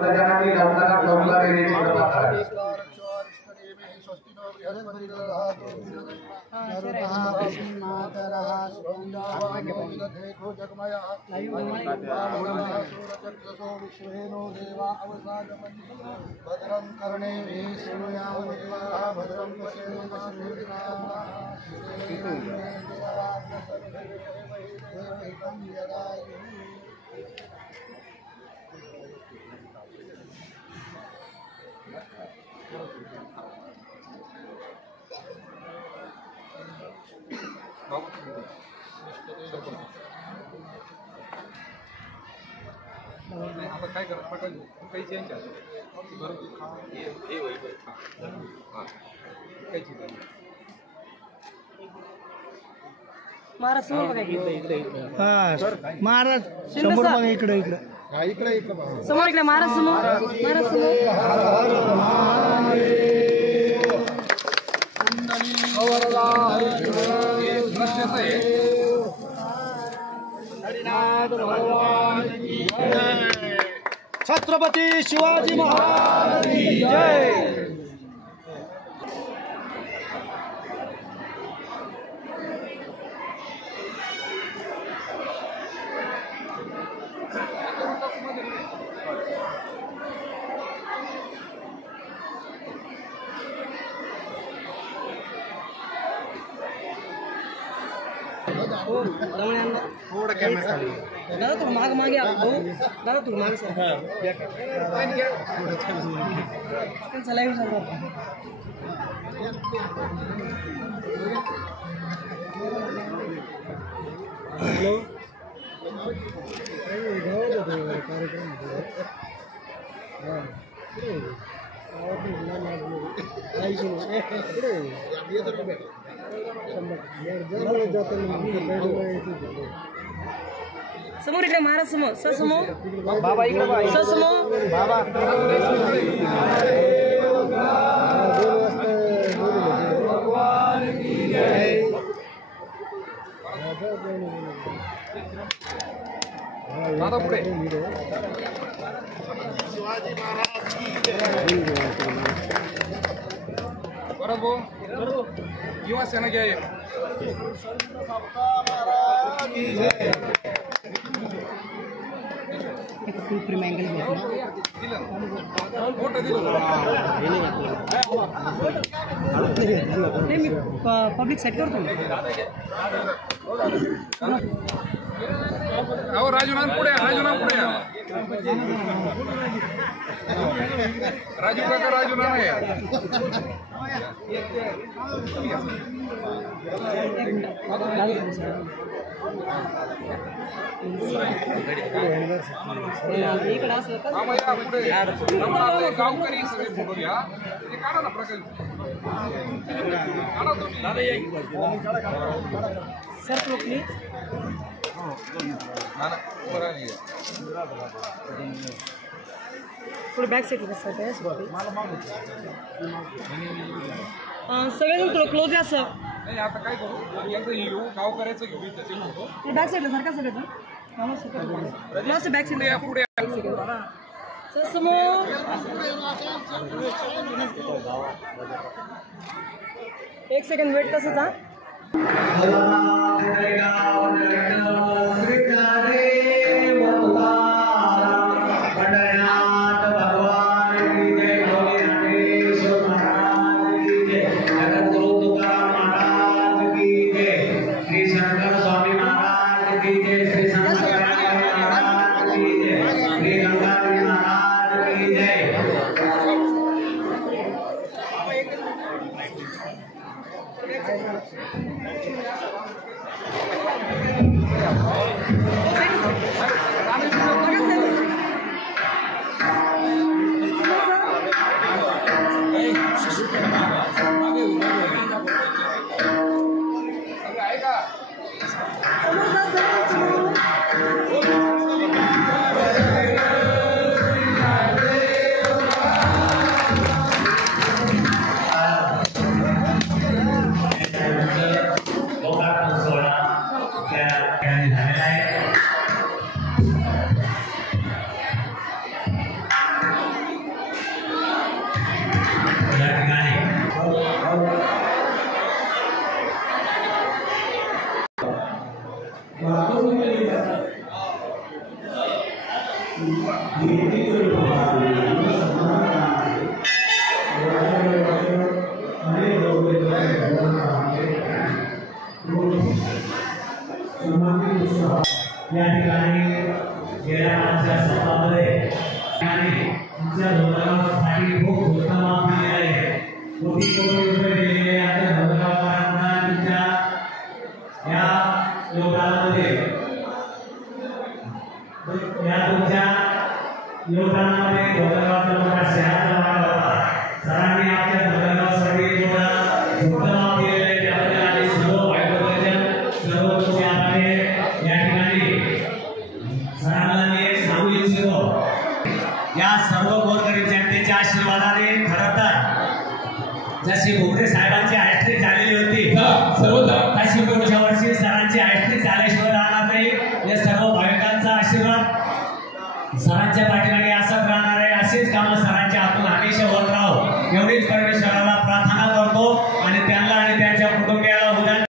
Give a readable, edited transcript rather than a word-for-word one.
भक्तजनांनी लवकरात लवकर येण्याची कृपा करावी. भद्रं कर्णे भद्रं आता काय करत काही चेंज महाराज समोर बघा महाराज समोर बघा इकडे इकडे समोर इकडे महाराज समोर छत्रपती शिवाजी महाराज की जय. थोड़ा कैमरा दादा तो माग मागे आओ दादा तू माग सर चला येऊ सर हेलो समोर इकडे महाराज समोर सर समोर बाबा इकडे सर समोर बाबा दादा पुढे शिवाजी महाराज की जय. परत भाऊ युवा सेना घ्या पब्लिक सेट करतो अहो राजूनान पुढे राजू काका राजूनान आहे गावकरी सगळे फोटो घ्या ते काढा ना प्रकल्प काढा तुम्ही सर प्लीज थोडं बॅक साईड सगळेजण थोडं क्लोज या सर नाही आता काय करू एकदा येऊ गाव करायचं घेऊ त्याचे फोटो बॅक साईडला सारखा सगळेजण बॅक साईडला पुढे सर समोर एक सेकंड वेट तसंच हा झालेला आहे. या ठिकाणी या ठिकाणी गेल्या आमच्या सभामध्ये तुमच्या धोरणासाठी खूप उत्तम काम केले आहे. कोटी रुपये दिलेले आता धोरणावारांना तुमच्या या योगदानामध्ये तुमच्या योगदानामध्ये धोरणाचा मोठा शहराचा भाग होता. सरांनी आपल्या धोरणासाठी उत्तम काम केलेले आहे. त्याबद्दल आम्ही सर्व भाईबंधांच्या सर्व तुमचे आभारी आहे. या ठिकाणी सरांना मी एक सांगू इच्छितो, या सर्व गोरगरीब जनतेच्या आशीर्वादाने खरं तर जशी भोगरे साहेबांची हॅट्रिक झालेली होती तशी पुढच्या वर्षी सरांची हॅट्रिक झाल्याशिवाय राहणार नाही. या सर्व भाविकांचा आशीर्वाद सरांच्या पाठीमागे